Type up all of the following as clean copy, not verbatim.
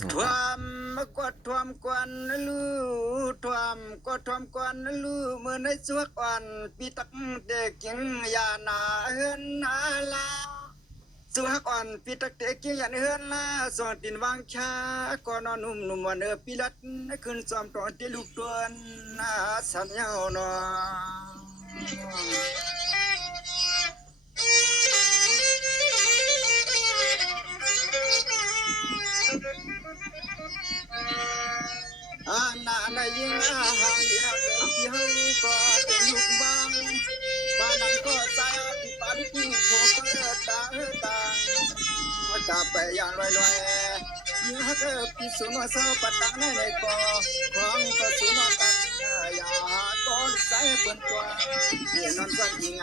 ท่วมกดท่วมกวนลูท่วมกดท่วมกวนลูเมื่อในสวกอ่อนปีตักเด็กกิงยานาเฮือนนาลาสวกอ่อนปีตักเด็กกิงยาเฮือนลาสอนตินวางชาก่อนนอนนุ่มวันปีลัดขึ้นซ้อมตอนที่ลูกตัวนสัญญาหนอนายิงหางเดียวที่เฮาก็เป็นลูกบังบ้านนั้นก็ใจปีปานปีโคเปิดตาจับไปอย่างลอยยิงฮักปีสุนเสาปัดตังในกอของก็สุนตังอย่าต้นใส่เปิ้นกว่าเพียนนอนสักยิง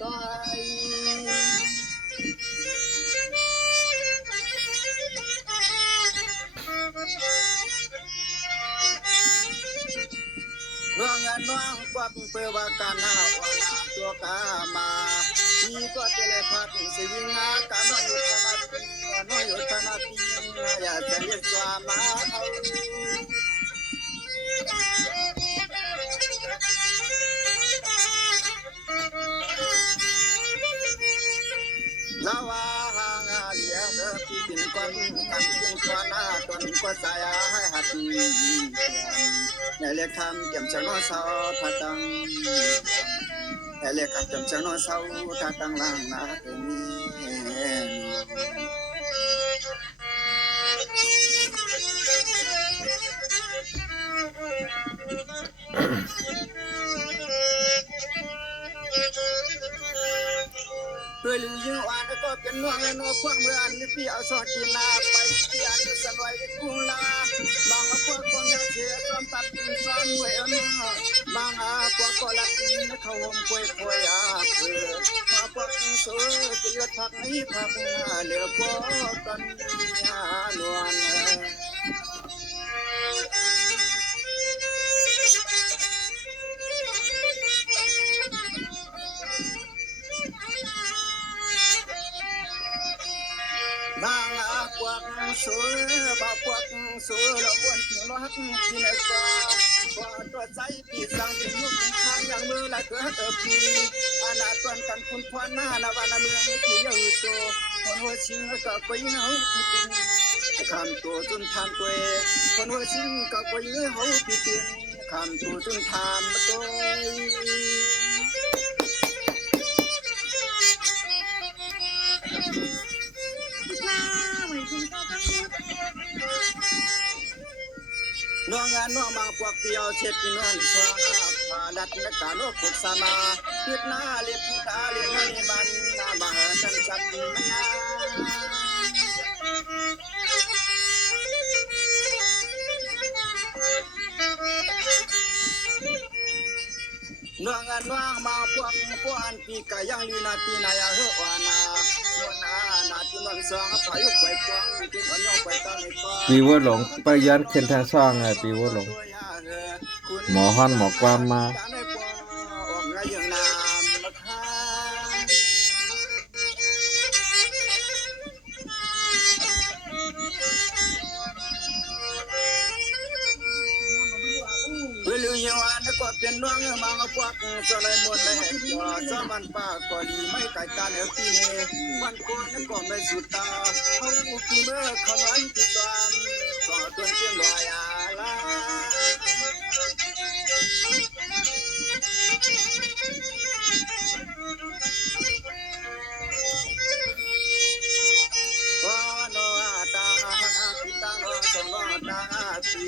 ต้อยน้องน้องกวักเปว่าการหน้าว่าตัวกามาที่ก็เตเลพัดสิยิงการน้อยอยู่ขนาดน้อยอยู่ขนาดอย่าจะเรียกสวามาเอาลาวาหางเลียเด้อพี่เป็นคนกันเป็นคนหน้าตนก็สายให้หัดในเรียกคำเกี่ยมจังน้อเศร้าทัดตังในเรียกคำเกี่ยมจังน้อเศร้าทัดตังล่างนาเต็มด้วยลือยิ่งอ่านก็เป็นน่วงและนัวพวกเมื่ออันนี้พี่เอาชอดจีนาไปที่อันนี้สลวยกุ้งลาบางพวกคนยังเสียซ้อมตัดซ้อมหวยอันนี้บางพวกก็ลักเขาห่มควยควยคือมาพวกสวยจะยดผักนี้ผักเหลือพวกกันนวลบางพวกสวยบางพวกสวยละวนถึงรักที่ไหนก็ว่าตัวใจปีสังถึงลูกข้างอย่างมือละเกิดปีอาณาตวนกันคุณพวนหน้าละวันเมืองที่ยังอยู่ตัวคนหัวชิงก็ไปเฮาปีตินคำตัวจนทำตัวคนหัวชิงก็ไปเฮาปีตินคำตัวจนทำตัวน้องน้องมาพวกเปียวเช็ดกินวันสวาพาลัดนักการโลกขบสามาเพื่อหน้าเล็บตาเลี้ยงในบ้านนาบางจันจับมาน้องน้องมาพวกอันปีกายังลีนาตีนายเฮวานานาที่มันสองพายุไปกวางที่มันยองไปตาในป่าปีวัวหลงไปยันเข็นทางซ่องไงปีวัวหลงหมอฮันหมอความมาเวลือยังวันก็เป็นน้องมังพวกสลายหมดเลยว่าสามันป่าก็ดีไม่ไกลกันเอปีนี้วันก่อนก็ไม่สุดตาเขาปีเมื่อขมันติดตามก็ตัวเชียงลอยลาโนตาพิตาโนสโนตาปี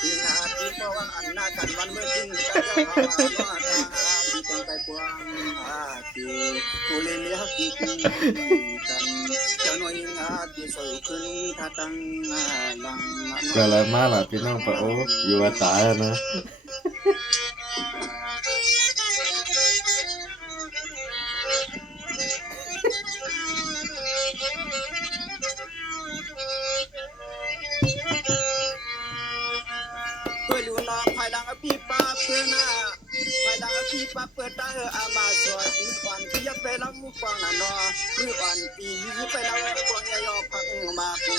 ปีนาทีเพราะว่าอันนากันวันเมื่อจริงกันแล้วว่าปีต้องไปกวางปีผู้เลี้ยงปีกันเจ้าหน่วยงานที่สู้ขึ้นท่าตั้งลังเกิดอะไรมาล่ะพี่น้องปะโอ้อยู่ว่าตายนะด้วยลูน้องภายหลังพี่ป้าเพื่อหน้าภายหลังพี่ป้าเปิดตาอามาสวดมืออ่อนพี่ไปแล้วมือกวางน่ะนอมืออ่อนปีไปแล้วกวางยอพักมาคู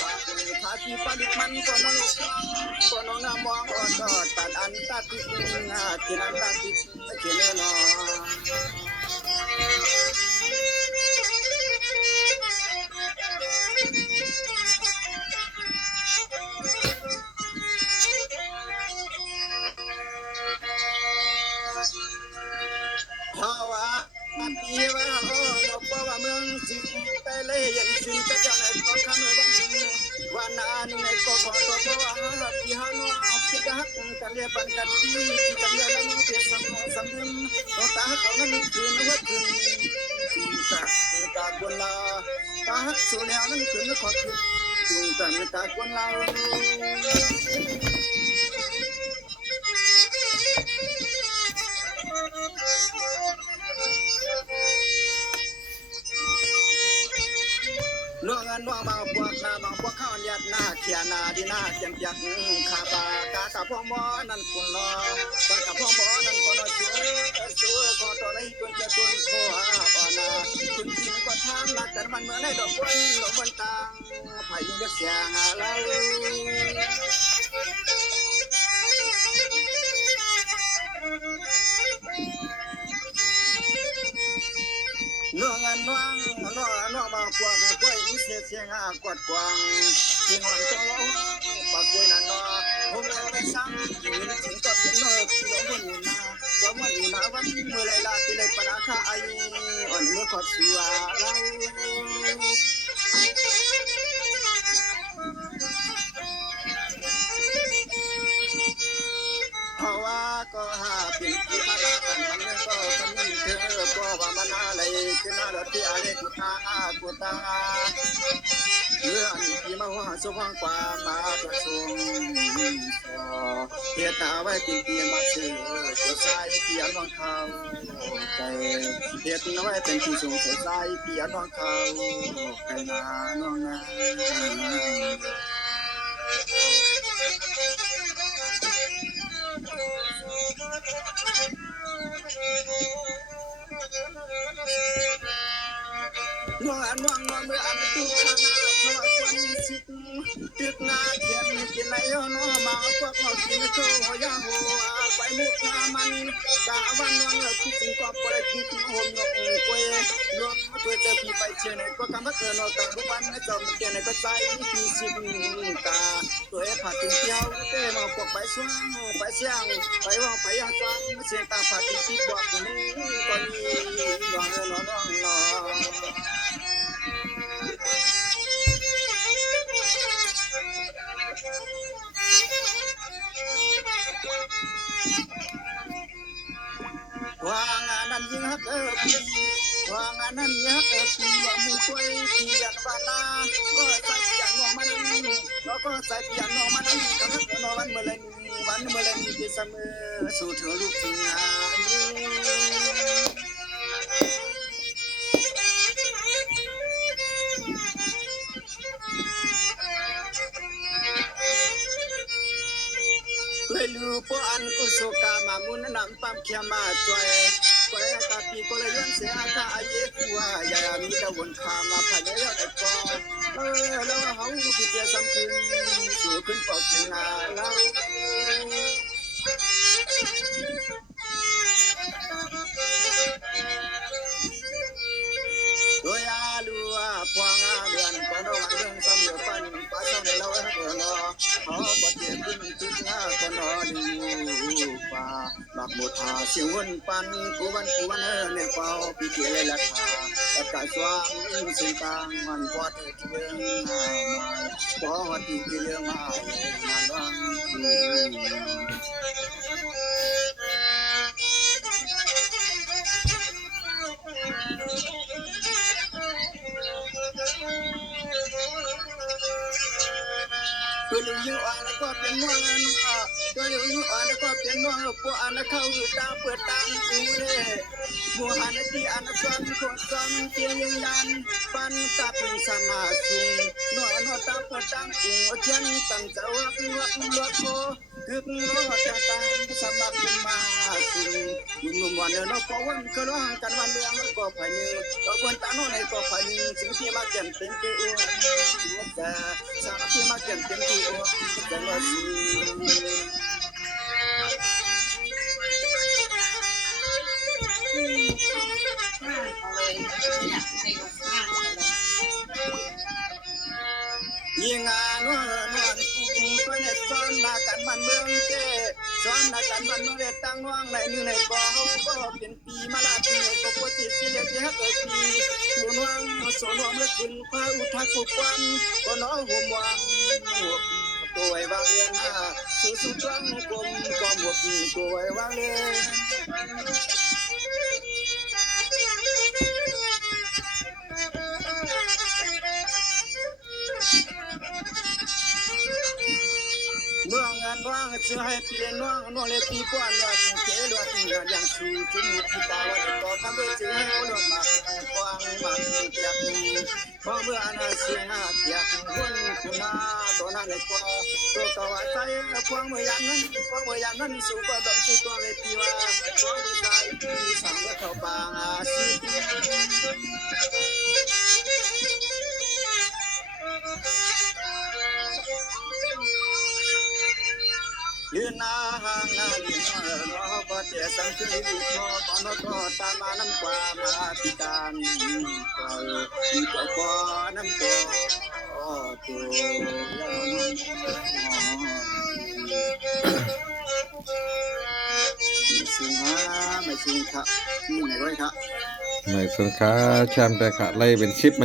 บาคูทัด ปีปลิมันก็นลูกก็นงามองอดอดตันอันตัดที่กินอันตัดที่เขียนนอภาวะปีว่าโอ้นกว่าเมืองสิไปเลยยันสิจะจะในก็คำวันนั้นในก็ขอตัวว่าปีฮันว่าปีฮักกันเรียบันกันที่กันเรียแล้วน้องเพียงสังสังดิมตาเขานั้นคืนว่าคืนตาคนลาตาฮักสุแล้วนั้นคืนขอคืนจุงกันตาคนลาน้องอันน้องมาพวกนาบางพวกข้าวยัดหน้าเขียนาดีหน้าเจียมยักขาบากากับพ่อหมอนั่นคุณรอปกับพ่อหมอนั่นก็นอช่วยขอต่อในจนจะจนโคอ่อนนาคุณกินก็ทางหลักแต่มันเหมือนในดอกบัวดอกบัวตังพายุยักเสียงอะไรน้องอันน้องมาพวกกล้วยเสียเสียงกวดกวางเสียงหลังตัวเราปากกล้วยนั่นน้อผมเลยไปซ้ำถึงก็เป็นเลิกที่เราวนอยู่นาว่ามันอยู่นาวันเมื่อไรลาที่เลยปนาคาอายุอ่อนเมื่อขอดสัวเราเพราะว่าก็หาเป็นที่มาลากันมันก็คำนี้เธอก็ว่ามันอะไรคือน่ารักที่อะไรกุตาเมื่ออันที่มาว่าสุภาพกว่ามาประชุมเพียตาไว้ตีเตียนมาเชื่อตัวใจเพียนน้องเขาใจเพียตาไว้เป็นที่สูงตัวใจเพียนน้องเขาใจนาน้องนาน้องเมื่ออันตุกขานาเพราะวันสิตึกนาเขียนกินไหนน้องมาพวกเขากินโซ่ยาหัวไปมุกนามันกาวันน้องเราคิดถึงก็ปล่อยคิดถึงหัวนกกวยรวมตัวเจอพี่ไปเชื่อในก็คำว่าเกินเราต่างทุกวันให้จอมเกียนในก็ใจพี่สิบตาตัวเอผ่าถึงเที่ยวเต้มาปกไปสว่างไปเสียงไปว่างไปยังจังเสียงตาผ่าถึงที่บอกนี้ก็มีน้องวางนั้นยิงฮักพี่วางนั้นยิงฮักพี่ว่ามือช่วยพี่อยากบ้านนาก็ใส่ยันน้องมันแล้วก็ใส่ยันน้องมันกับฮักน้องมันเมื่อไรที่เสมอสู่เธอลูกทิ้งงานเลยลูปอันกุศลกามามุนนำปั๊มเขียมาจวยไปตาปีก็เลยย้อนเสียตาอาเยกัวอย่ามีตะวันขามาผ่านเยอะไอ้ก็แล้วเขาพี่เจ้าสำคัญสู่ขึ้นปอกกินนาเราตัวอาลัวพวงอาเดือนก็นอนเรื่องสำเร็จปันป้าเจ้าในเราเกินอขอบัดเจ็บขึ้นตึกหน้าก็นอนอยู่ป่าบักหมดทาเสียงวนปันกูวันเนี่ยเฝ้าพี่เกเลยละทาตะกายสว่างสิ่งต่างมันพอดเทียงมาพอดที่เรื่องมาวังตัวเลี้ยงอ่อนแล้วก็เป็นน้องตัวเลี้ยงอ่อนแล้วก็เป็นน้องพวกอันเข้าอยู่ตาเปิดตาอูเล่บัวหันที่อันซ้อนคนซ้อนเตียงยังยันปันตับสมาสุงนอนตาเปิดตาอูเทียนตั้งเจ้าวักโคคึกรอจะตามสมัครมาสุงยุ่งวันเดินก็วันก็ร้องกันวันเรื่องก็ภายในก็วันตาโน่ในก็ภายในสิ่งที่มาเก็บเป็นเกลือแต่สารที่มา เปลี่ยนเป็นที่แต่ละสียิงงานนวลกูไปในซ้อนนากันบ้านเมืองเจ้ซ้อนนากันบ้านเมืองเด็ดตั้งว่างในหนึ่งในก่อเขาก็เป็นปีมาลาปีในก็ปวดจิตเสียที่ฮักเกิดปีอยู่นวงโซนวงเมื่อคืนพาอุทักกุกวันก็น้องห่มวางตัวไว้วางเรียนหน้าสู่สุดรังกลมความบวกตัวไว้วางเรียนเมื่องานว่างจะให้เปลี่ยนว่างนวลเลยปีกว่าอยากเจริญอย่างสู่จุดมุกตาวันต่อทำด้วยจึงให้คนมากกว้างมากเปียกเพราะเมื่อนาเสียเปียกคนคุณนาตัวนั้นในกว่าตัวกว่าใจพวงเมื่อยันนั้นสู่ก็ต้องสู่ตัวเลยปีว่าพวงเมื่อใจที่สั่งว่าเข้าป่าสิยืนนาห่างนาลีน้อก็เจสังคือน้อตอนก็ตามมาน้ำความอาธิการก็มีตัวก็น้ำตัวตัวสิงหาไม่สิงค่ะนี่ไหนไว้ค่ะ หน่อยสงขาชามแต่ขาไล่เป็นชิปมัน